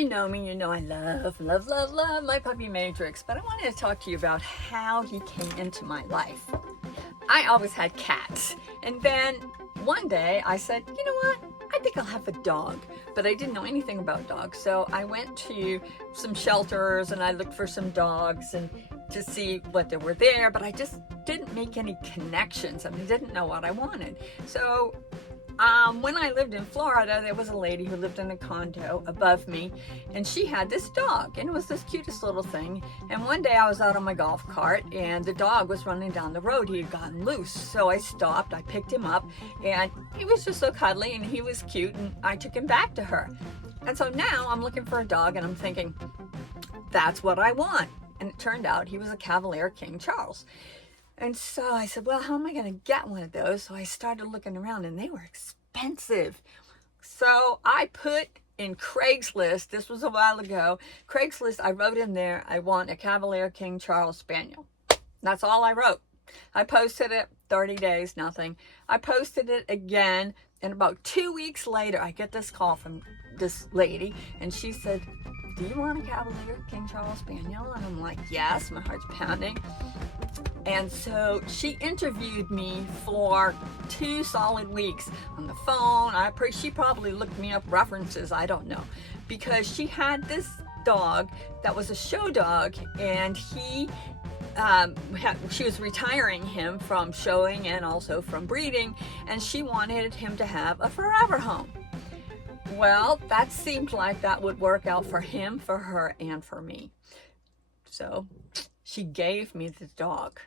you know me, you know I love, love, love, love my puppy Matrix, but I wanted to talk to you about how he came into my life. I always had cats, and then one day I said, you know what, I think I'll have a dog, but I didn't know anything about dogs, so I went to some shelters and I looked for some dogs and to see what there were there, but I just didn't make any connections. I didn't know what I wanted. So when I lived in Florida, there was a lady who lived in a condo above me, and she had this dog, and it was this cutest little thing. And one day I was out on my golf cart, and the dog was running down the road. He had gotten loose, so I stopped. I picked him up, and he was just so cuddly, and he was cute, and I took him back to her. And so now I'm looking for a dog, and I'm thinking, that's what I want. And it turned out he was a Cavalier King Charles. And so I said, well, how am I going to get one of those? So I started looking around, and they were expensive. So I put in Craigslist, this was a while ago, Craigslist, I wrote in there, I want a Cavalier King Charles Spaniel. That's all I wrote. I posted it, 30 days, nothing. I posted it again, and about 2 weeks later, I get this call from this lady, and she said, do you want a Cavalier King Charles Spaniel? And I'm like, yes, my heart's pounding. And so she interviewed me for 2 solid weeks on the phone. She probably looked me up references, I don't know, because she had this dog that was a show dog, and she was retiring him from showing and also from breeding, and she wanted him to have a forever home. Well, that seemed like that would work out for him, for her, and for me. So she gave me the dog.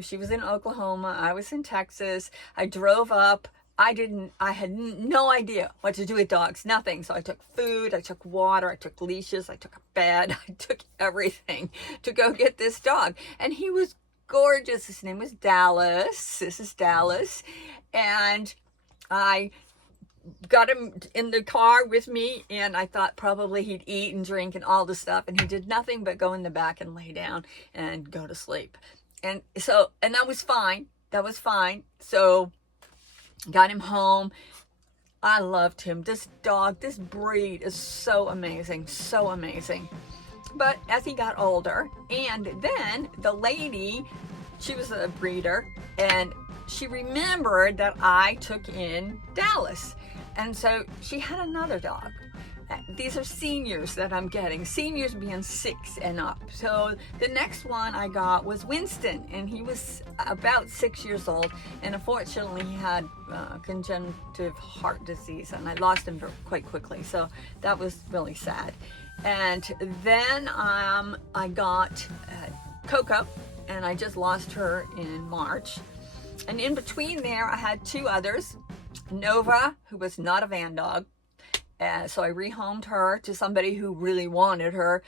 She was in Oklahoma, I was in Texas. I drove up. I had no idea what to do with dogs, nothing. So I took food, I took water, I took leashes, I took a bed, I took everything to go get this dog. And he was gorgeous. His name was Dallas. This is Dallas. And I got him in the car with me, and I thought probably he'd eat and drink and all this stuff, and he did nothing but go in the back and lay down and go to sleep. And that was fine. So got him home. I loved him. This dog, this breed is so amazing, so amazing. But as he got older, and then the lady, she was a breeder, and she remembered that I took in Dallas. And so she had another dog. These are seniors that I'm getting, seniors being 6 and up. So the next one I got was Winston, and he was about 6 years old, and unfortunately he had congenital heart disease, and I lost him quite quickly. So that was really sad. And then I got Coco, and I just lost her in March. And in between there, I had 2 others. Nova, who was not a van dog. So I rehomed her to somebody who really wanted her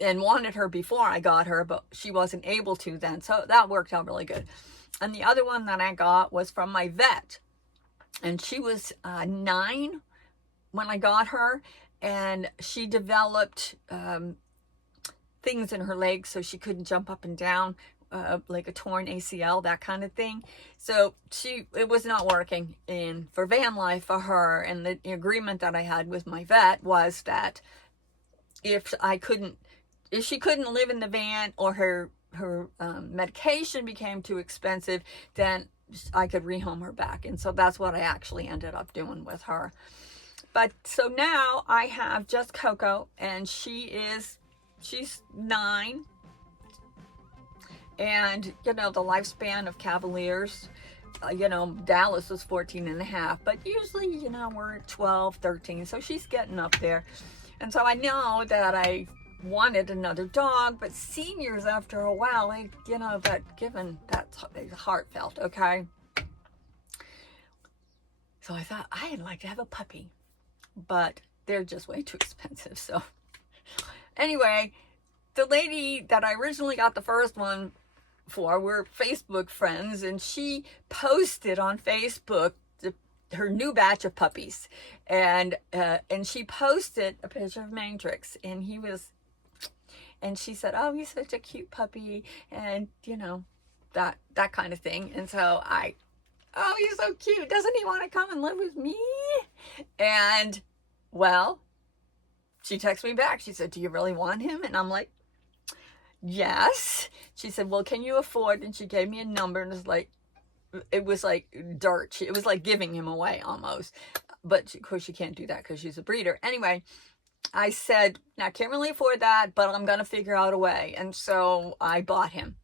and wanted her before I got her, but she wasn't able to then. So that worked out really good. And the other one that I got was from my vet. And she was 9 when I got her. And she developed things in her legs, so she couldn't jump up and down. Like a torn ACL, that kind of thing. So it was not working for Vanlife for her. And the agreement that I had with my vet was that if she couldn't live in the van, or her medication became too expensive, then I could rehome her back. And so that's what I actually ended up doing with her. But so now I have just Coco, and she's 9. And, the lifespan of Cavaliers, Dallas was 14 and a half, but usually, we're at 12, 13, so she's getting up there. And so I know that I wanted another dog, but seniors, after a while, that's heartfelt, okay? So I thought I'd like to have a puppy, but they're just way too expensive. So anyway, the lady that I originally got the first one for, we're Facebook friends, and she posted on Facebook her new batch of puppies, and she posted a picture of Matrix, and she said, oh, he's such a cute puppy, and that kind of thing. And so oh, he's so cute, doesn't he want to come and live with me? And well, she texted me back. She said, do you really want him? And I'm like, yes. She said, well, can you afford? And she gave me a number, and it was like dirt. It was like giving him away almost. But of course, she can't do that because she's a breeder. Anyway, I said, I can't really afford that, but I'm going to figure out a way. And so I bought him.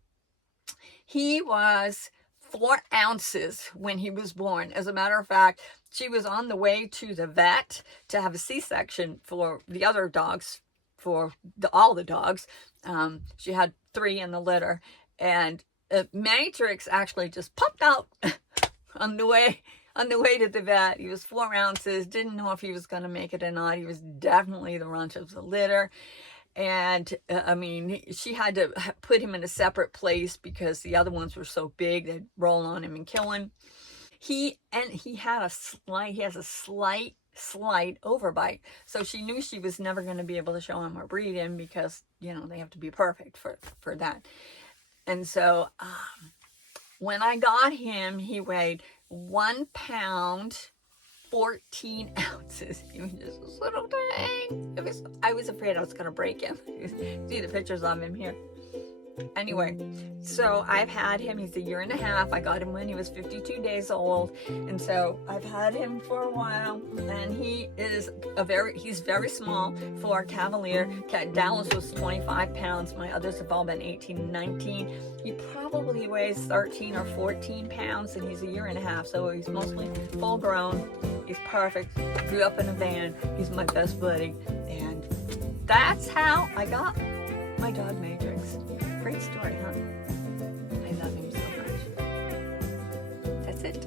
He was 4 ounces when he was born. As a matter of fact, she was on the way to the vet to have a C-section for the other dogs, for all the dogs. She had 3 in the litter, and Matrix actually just popped out on the way to the vet. He was 4 ounces, didn't know if he was going to make it or not. He was definitely the runt of the litter. And I mean, she had to put him in a separate place because the other ones were so big, they'd roll on him and kill him. He has a slight overbite. So she knew she was never going to be able to show him or breed him because, you know, they have to be perfect for that. And so when I got him, he weighed 1 pound, 14 ounces. He was just a little thing. I was afraid I was going to break him. See the pictures of him here. Anyway, so I've had him. He's 1.5 years. I got him when he was 52 days old. And so I've had him for a while. And he's very small for a Cavalier. Dallas was 25 pounds. My others have all been 18 and 19. He probably weighs 13 or 14 pounds, and he's 1.5 years. So he's mostly full grown. He's perfect. Grew up in a van. He's my best buddy. And that's how I got my dog Matrix. Great story, huh? I love him so much. That's it.